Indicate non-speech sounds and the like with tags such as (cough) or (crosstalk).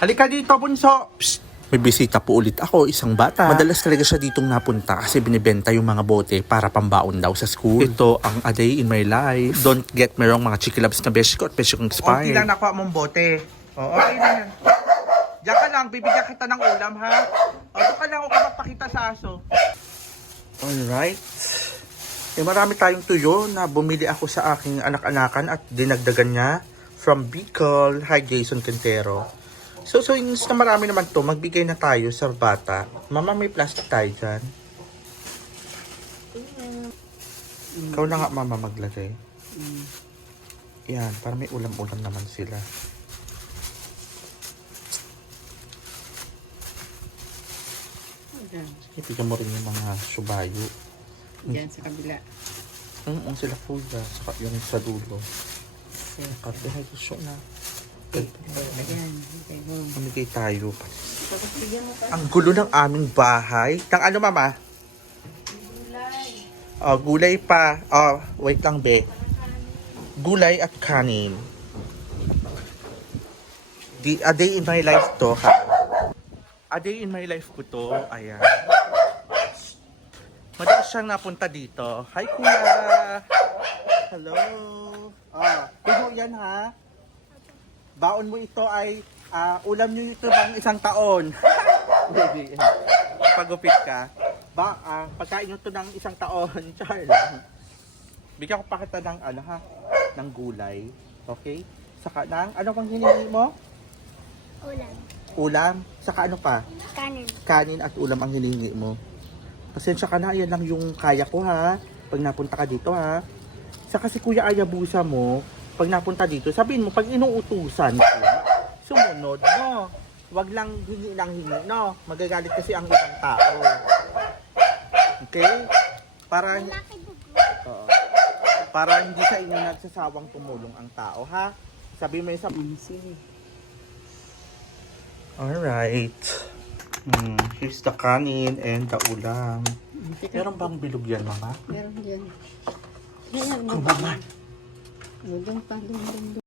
Halika dito, bunso. Psst. May bisita po ulit ako, isang bata. Madalas talaga siya ditong napunta kasi binibenta yung mga bote para pambaon daw sa school. Ito ang a day in my life. Don't get me wrong mga chikilabs na beshi ko at beshi kong expired. Okay lang nakuha mong bote. O, okay na yan. Diyan ka lang, bibigyan kita ng ulam ha. O, doon ka lang ako magpakita sa aso. Alright. Eh, marami tayong tuyo na bumili ako sa aking anak-anakan at dinagdagan niya from Bicol. Hi, Jason Quintero. So, so inis na marami naman to, magbigay na tayo sa bata. Mama, may plastic tayo dyan. Ikaw na nga, mama, maglagay. Yan, para may ulam-ulam naman sila. Ayan, Sige, bigyan mo rin yung mga subayo. Diyan sa kabila. Mm, sila kuya, saka yung sa dulo. Hay, gusto na. Ayan. Okay, mo. Mamigay tayo. Bigyan mo pa. Ang gulo ng aming bahay. Tang ano, mama? Oh, gulay pa. Oh, wait lang, be. Gulay at kanin. Di, a day in my life to, ha? A day in my life ko to. Ayan. Madalas siyang napunta dito. Hi, kuya! Hello! Ah, puno yan, ha? Baon mo ito ay ah, ulam nyo ito bang isang taon. Baby, (laughs) pagupit ka. Ba, ah, pagkain nyo ito ng isang taon. (laughs) Char. Bigyan ko pa kita ng ano ha, ng gulay. Okay? Saka ng, ano pang hiningi mo? Ulam. Ulam. Saka ano pa? Kanin. Kanin at ulam ang hiningi mo. Pasensya ka na, yan lang yung kaya ko ha. Pag napunta ka dito ha. Saka si Kuya Ayabusa mo, pag napunta dito, sabihin mo, pag inuutusan ko, sumunod, no? Wag lang hingi ng hingi, no? Magagalit kasi ang ibang tao. Okay? Para. Oo. para hindi sa inyo nagsasawang tumulong ang tao, ha? Sabi mo yung sa... Mm. Alright. Hmm, here's the kanin and the ulam. Meron bang bilog yan, mama? Meron dyan. Ayan, Kumama. Doon pa, doon.